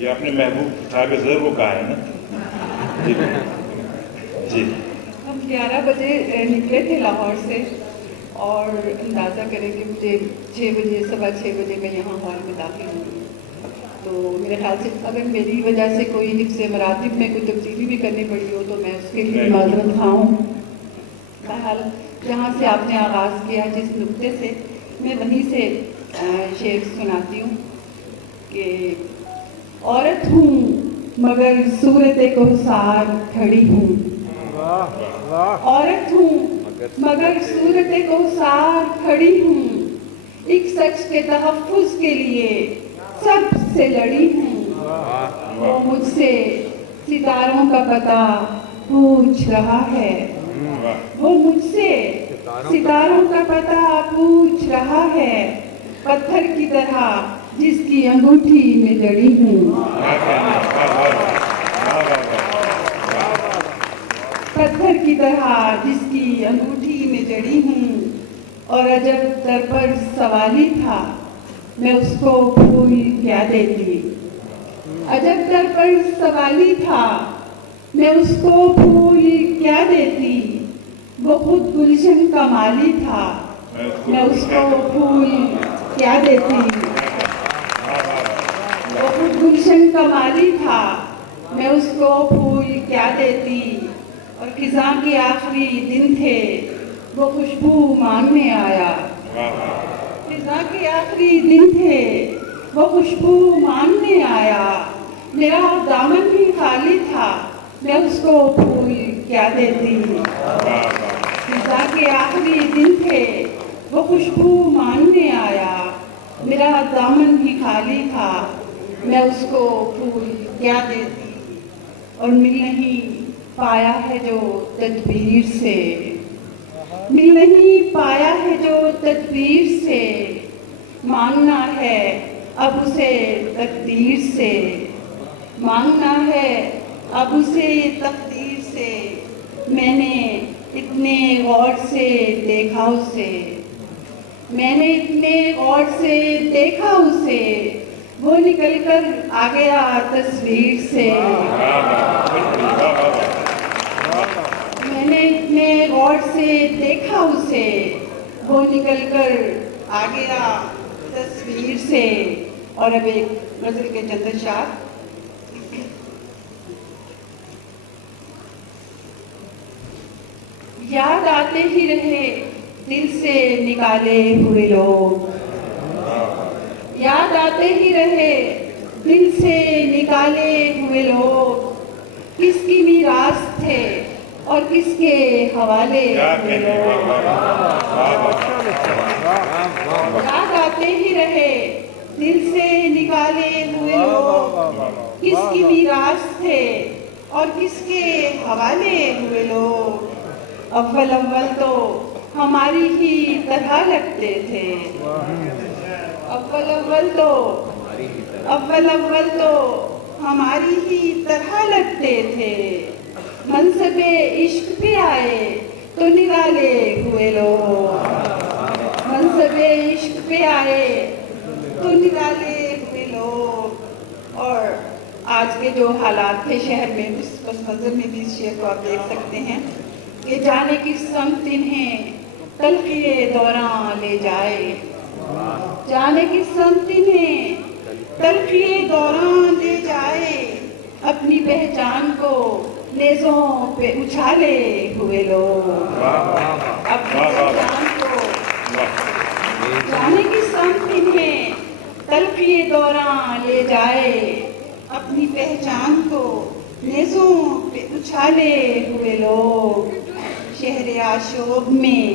یہ آپ نے محبوب صاحب زر کو کہا ہے نا؟ جی جی. ہم 11 بجے نکلے تھے لاہور سے، اور اندازہ کریں کہ مجھے 6 بجے 6:15 بجے میں یہاں ہال میں داخل ہوئی. تو میرے خیال سے اگر میری وجہ سے کوئی حفظ مراتب میں کوئی تبدیلی بھی کرنی پڑی ہو تو میں اس کے لیے معذرت خواہ ہوں. بہرحال جہاں سے آپ نے آغاز کیا، جس نقطے سے، میں وہیں سے شعر سناتی ہوں کہ عورت ہوں مگر صورت کوثر کھڑی ہوں. عورت ہوں مگر صورت کوثر کھڑی ہوں. ایک سچ کے تحفظ کے لیے سب سے لڑی ہوں. وہ مجھ سے ستاروں کا پتہ پوچھ رہا ہے. وہ مجھ سے ستاروں کا پتہ پوچھ رہا ہے. پتھر کی طرح جس کی انگوٹھی میں جڑی ہوں. پتھر کی طرح جس کی انگوٹھی میں جڑی ہوں. اور عجب در پر سوالی تھا میں اس کو پھول کیا دیتی. عجب در پر سوالی تھا میں اس کو پھول کیا دیتی. وہ خود گلشن کا مالی تھا میں اس کو پھول کیا دیتی. وہ خود گلشن کا مالی تھا میں اس کو پھول کیا دیتی. اور خزاں کے آخری دن تھے وہ خوشبو مانگنے آیا. خزاں کے آخری دن تھے وہ خوشبو مانگنے آیا. میرا دامن بھی خالی تھا میں اس کو پھول کیا دیتی. خزاں کے آخری دن تھے وہ خوشبو مانگنے آیا. میرا دامن بھی خالی تھا میں اس کو پھول کیا دیتی. اور مل نہیں پایا ہے جو تدبیر سے. مل نہیں پایا ہے جو تدبیر سے. مانگنا ہے اب اسے تقدیر سے. مانگنا ہے اب اسے تقدیر سے. میں نے اتنے غور سے دیکھا اسے. میں نے اتنے غور سے دیکھا اسے. وہ نکل کر آ گیا تصویر سے. میں نے اتنے غور سے دیکھا اسے. وہ نکل کر آ گیا تصویر سے. اور اب ایک غزل کے چند اشعار. یاد آتے ہی رہے دل سے نکالے ہوئے لوگ. یاد آتے ہی رہے دل سے نکالے ہوئے لوگ. کس کی میراث تھے اور کس کے حوالے ہوئے لوگ. یاد آتے ہی رہے دل سے نکالے ہوئے لوگ. کس کی میراث تھے اور کس کے حوالے ہوئے لوگ. اول اول تو ہماری ہی طرح لگتے تھے. اول اول تو ہماری ہی طرح لگتے تھے. منصب عشق پہ آئے تو نرالے ہوئے لوگ. منصب عشق پہ آئے تو نرالے ہوئے لوگ. اور آج کے جو حالات تھے شہر میں، اس پس منظر میں بھی اس شعر کو آپ دیکھ سکتے ہیں کہ جانے کی سمت انہیں تلخی دوراں لے جائے. جانے کی سمت انہیں تلخی دوراں لے جائے. اپنی پہچان کو نیزوں پہ اچھالے ہوئے لوگ. اپنی پہچان کو جانے کی سمت انہیں تلخی دوراں لے جائے. اپنی پہچان کو نیزوں پہ اچھالے ہوئے لوگ. شہر عاشق میں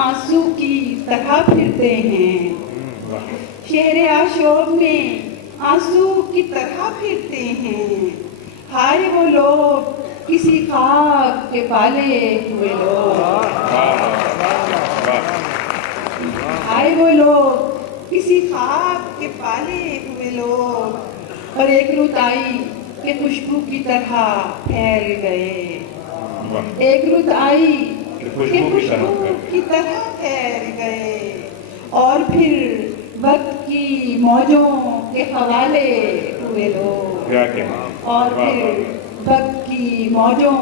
آنسو کی طرح پھرتے ہیں. شہر عاشق میں آنسو کی طرح پھرتے ہیں. ہائے وہ لوگ کسی خاک کے پالے ہوئے لوگ. ہائے وہ لوگ کسی خاک کے پالے ہوئے لوگ. اور ایک رت آئی کہ خوشبو کی طرح پھیل گئے. ایک رت آئی کہ خوشبو کی طرح پھیل گئے. اور پھر وقت کی موجوں کے حوالے ہوئے لوگ. کیا کہیں. اور پھر وقت کی موجوں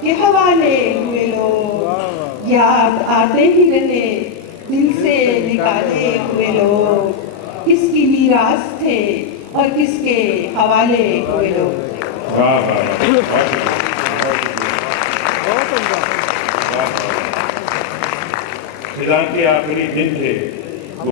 کے حوالے ہوئے لوگ، یاد آتے ہی رہے دل سے نکالے ہوئے لوگ، کس کی میراث تھے اور کس کے حوالے ہوئے لوگ. واہ واہ. خدا کے آخری دن تھے